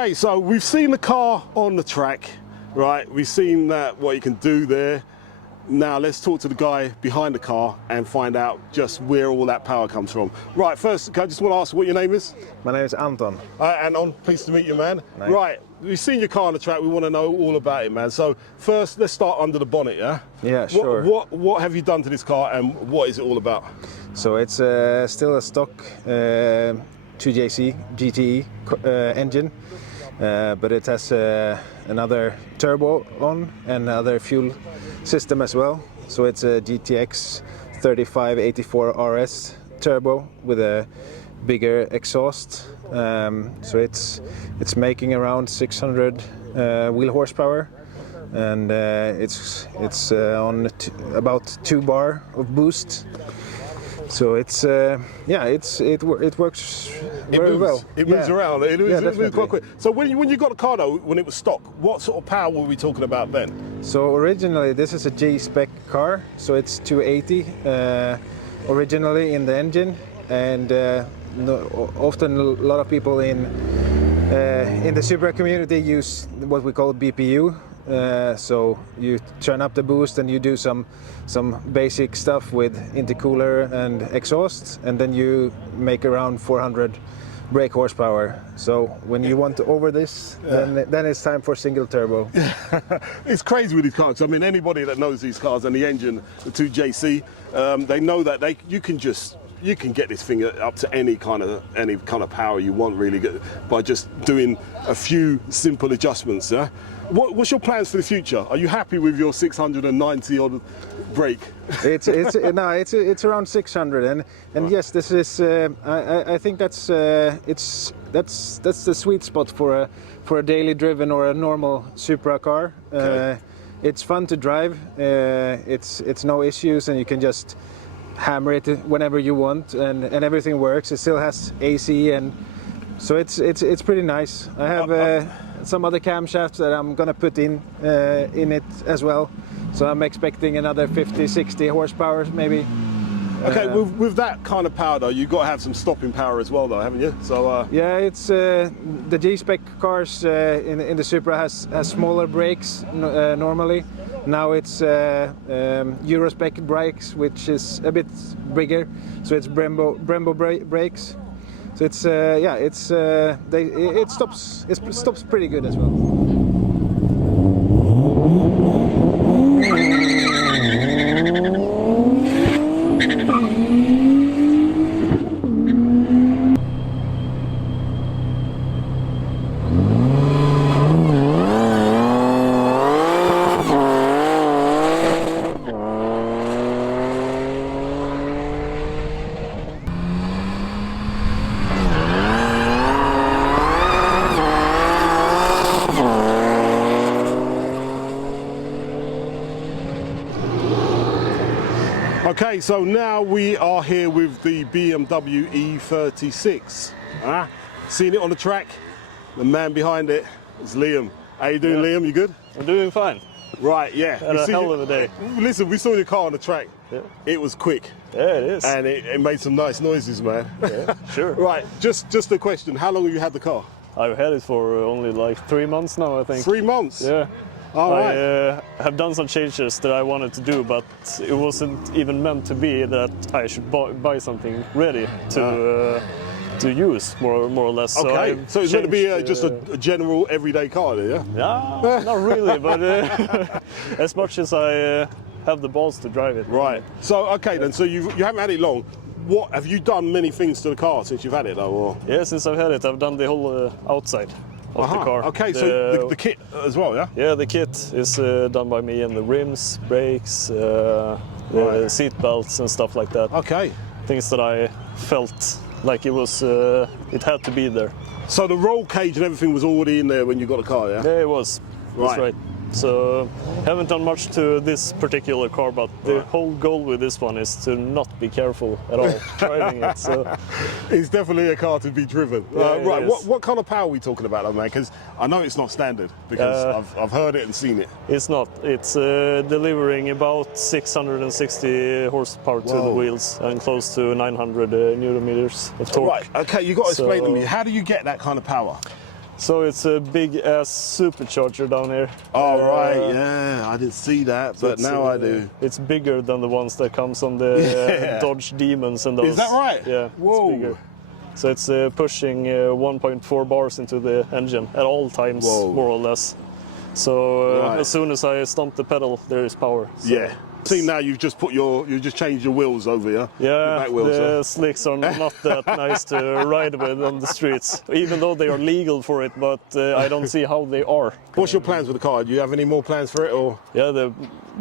Okay, so we've seen the car on the track, right? We've seen what you can do there. Now let's talk to the guy behind the car and find out just where all that power comes from. Right, first, I just want to ask what your name is? My name is Anton. Anton, pleased to meet you, man. Nice. Right, we've seen your car on the track. We want to know all about it, man. So first, let's start under the bonnet, yeah? Yeah, sure. What have you done to this car and what is it all about? So it's still a stock 2JZ GTE engine, but it has another turbo on and another fuel system as well. So it's a GTX 3584 RS turbo with a bigger exhaust. So it's making around 600 wheel horsepower, and it's on about 2 bar of boost. So it's it works very well. It moves around. It moves quite quick. So when you got the car though, when it was stock, what sort of power were we talking about then? So originally this is a G-spec car, so it's 280 originally in the engine, and often a lot of people in the Supra community use what we call BPU. So you turn up the boost and you do some basic stuff with intercooler and exhaust, and then you make around 400 brake horsepower. So when you want to over this, then it's time for single turbo. It's crazy with these cars. I mean, anybody that knows these cars and the engine, the 2JZ, they know that you can get this thing up to any kind of power you want, really, by just doing a few simple adjustments. Yeah. What's your plans for the future? Are you happy with your 690 odd brake? It's around 600, and yes, this is. I think that's the sweet spot for a daily driven or a normal Supra car. Okay. It's fun to drive. It's no issues, and you can just hammer it whenever you want, and everything works. It still has AC, and so it's pretty nice. I have some other camshafts that I'm gonna put in it as well. So I'm expecting another 50-60 horsepower maybe. Okay, with that kind of power though, you've got to have some stopping power as well though, haven't you? So yeah, it's the G-spec cars in the Supra has smaller brakes normally. Now it's Euro-spec brakes, which is a bit bigger. So it's Brembo brakes. So it's it stops pretty good as well. okay, so now we are here with the BMW E36. Seen it on the track. The man behind it is Liam. How you doing, Liam? You good? I'm doing fine. Right, yeah. Had a hell of a day. Listen, we saw your car on the track. Yeah. It was quick. Yeah, it is. And it made some nice noises, man. Yeah, sure. Right, just a question. How long have you had the car? I've had it for only like 3 months now, I think. 3 months? Yeah. All right. I have done some changes that I wanted to do, but it wasn't even meant to be that I should buy something ready to use, more or less. Okay, so it's meant to be just a general everyday car, yeah? Yeah, not really, but as much as I have the balls to drive it. Right. So okay then. So you haven't had it long. What have you done? Many things to the car since you've had it, though? Or? Yeah, since I've had it, I've done the whole outside of the car. Okay, so the kit as well, yeah? Yeah, the kit is done by me, and the rims, brakes, seat belts and stuff like that. Okay. Things that I felt like it was, it had to be there. So the roll cage and everything was already in there when you got the car, yeah? Yeah, it was. That's right. So haven't done much to this particular car, but the whole goal with this one is to not be careful at all driving it. So it's definitely a car to be driven. Right. What kind of power are we talking about, though, man? Because I know it's not standard. Because I've heard it and seen it. It's not. It's delivering about 660 horsepower to the wheels and close to 900 newton meters of torque. Right. Okay. You got to explain to me, how do you get that kind of power? So it's a big ass supercharger down here. Oh right, yeah, I didn't see that, So but it's, now I do. It's bigger than the ones that comes on the Yeah. Dodge Demons and those. Is that right? Yeah, Whoa. it's bigger. So it's pushing 1.4 bars into the engine at all times, Whoa. more or less. So Right. as soon as I stomp the pedal, there is power. So Yeah. See, now you've just changed your wheels over here. Yeah, the back wheels. the slicks are not that nice to ride with on the streets, even though they are legal for it, but I don't see how they are. What's your plans with the car? Do you have any more plans for it, or? Yeah, the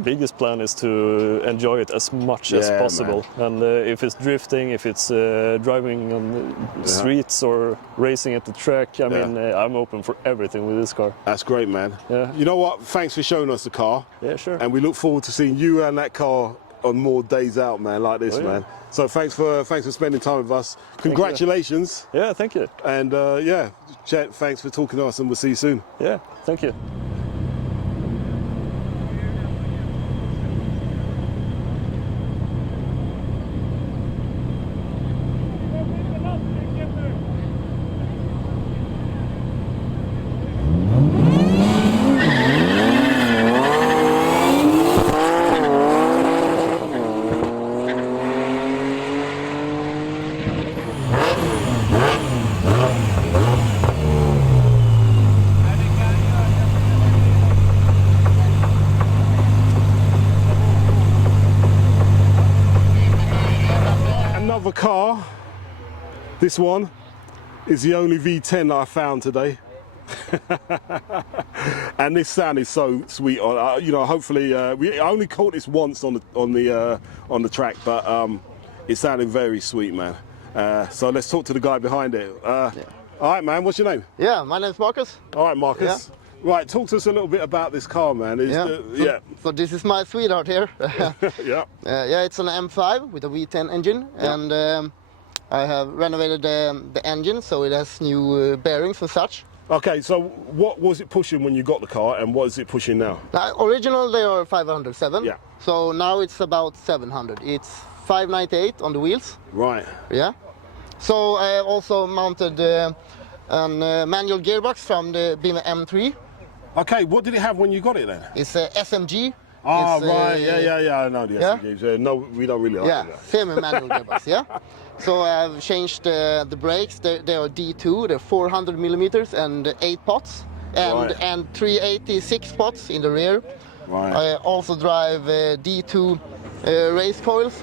biggest plan is to enjoy it as much as Yeah, possible. And if it's drifting, if it's driving on the streets or racing at the track, I mean, I'm open for everything with this car. That's great, man. Yeah. You know what? Thanks for showing us the car. Yeah, sure. And we look forward to seeing you and that car on more days out, man, like this, Oh, yeah. man. So thanks for spending time with us. Congratulations. Yeah, thank you. And yeah, Chet, thanks for talking to us, and we'll see you soon. Yeah, thank you. Another car. This one is the only V10 I found today. And this sound is so sweet. You know, hopefully I only caught this once on the track, but it sounded very sweet, man. So let's talk to the guy behind it. All right, man. What's your name? Yeah, my name's Marcus. All right, Marcus. Right, talk to us a little bit about this car, man. So this is my sweetheart here. Yeah. Yeah, it's an M5 with a V10 engine, and I have renovated the engine so it has new bearings and such. Okay, so what was it pushing when you got the car, and what is it pushing now? Now, original they are 507. Yeah. So now it's about 700. It's 598 on the wheels. Right. Yeah. So I have also mounted a manual gearbox from the BMW M3. Okay, what did it have when you got it then? It's a SMG. Ah, It's, right, yeah, I know the yeah? SMGs. No, we don't really like Yeah, that. semi-manual gearbox, yeah. So I've changed the brakes. They are D2, they're 400 millimeters and 8 pots, Right. and 386 pots in the rear. Right. I also drive D2 race coils,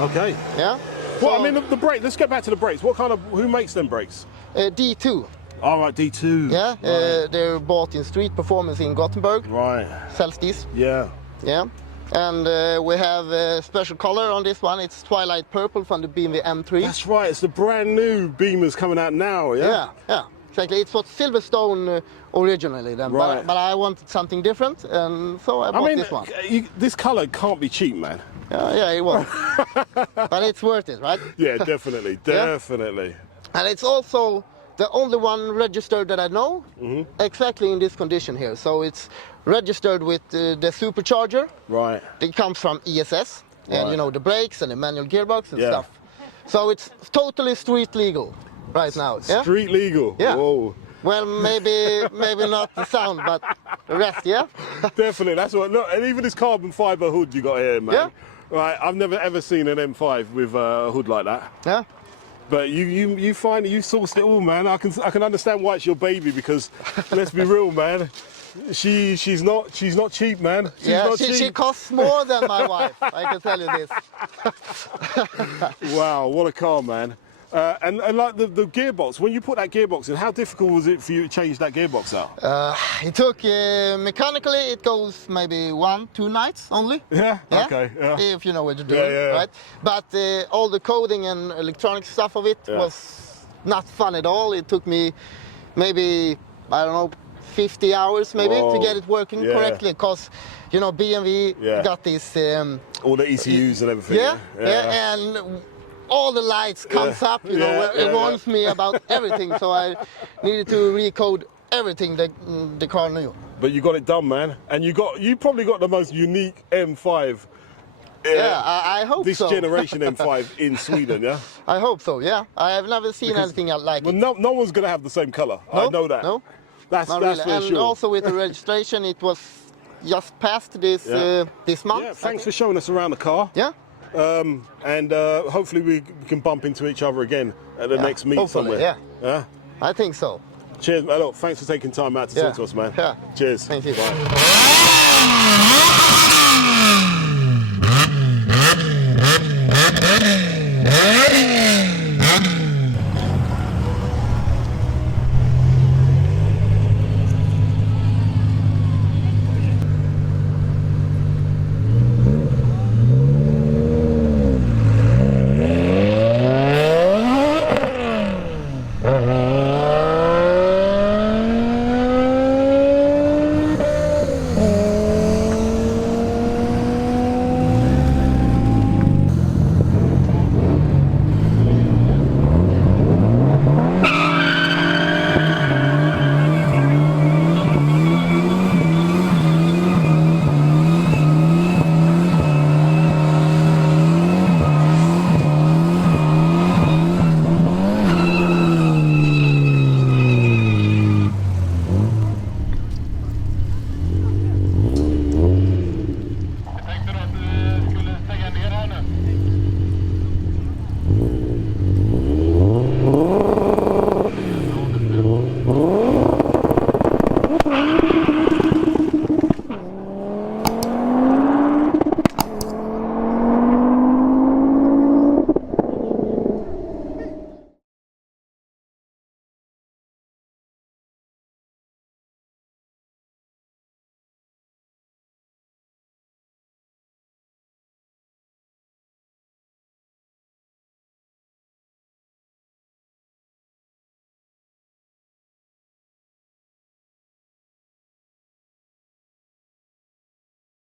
Okay. yeah. Well, So, I mean, the brake, let's get back to the brakes. Who makes them brakes? D2, All right, D2. yeah. Right. They're bought in Street Performance in Gothenburg, Right. sells these, Yeah. yeah. And we have a special color on this one. It's Twilight Purple from the BMW M3. That's right, it's the brand new Beamers coming out now, yeah? Yeah, exactly. It's what Silverstone originally then, Right. but I wanted something different, and so I bought this one. This colour can't be cheap, man. Yeah, it was. But it's worth it, right? Yeah, definitely, Yeah. definitely. And it's also the only one registered that I know exactly in this condition here. So it's registered with the supercharger. Right. It comes from ESS, and Right. you know the brakes and the manual gearbox and Yeah. stuff. So it's totally street legal right now. Yeah. Street legal. Yeah. Whoa. Well, maybe not the sound, but the rest, yeah. Definitely, that's what. Look, and even this carbon fibre hood you got here, man. Yeah. Right, I've never ever seen an M5 with a hood like that. Yeah. But you find you sourced it all, man. I can understand why it's your baby, because let's be real, man. She's not cheap, man. She's not cheap. She costs more than my wife. I can tell you this. Wow, what a car, man. And like the gearbox, when you put that gearbox in, how difficult was it for you to change that gearbox out? It took mechanically. It goes maybe 1-2 nights only. Yeah? Okay, yeah. If you know what to do, Yeah. right? But all the coding and electronic stuff of it was not fun at all. It took me maybe, I don't know, 50 hours maybe to Whoa. get it working Yeah. correctly, because you know BMW got this. All the ECUs and everything. Yeah, and all the lights comes up, you know, where it warns me about everything. So I needed to recode everything that the car knew. But you got it done, man. And you probably got the most unique M5 Yeah, I hope this so. generation M5 in Sweden, yeah? I hope so, yeah. I have never seen anything like Well, it. no one's going to have the same color. I know that. No, That's not that's really. for And sure. also with the registration, it was just passed this this month. Yeah, thanks for showing us around the car. Yeah, And hopefully we can bump into each other again at the next meet hopefully, somewhere. yeah. I think so. Cheers, man. Look, thanks for taking time out to talk to us, man. Yeah. Cheers. Thank you. Oh.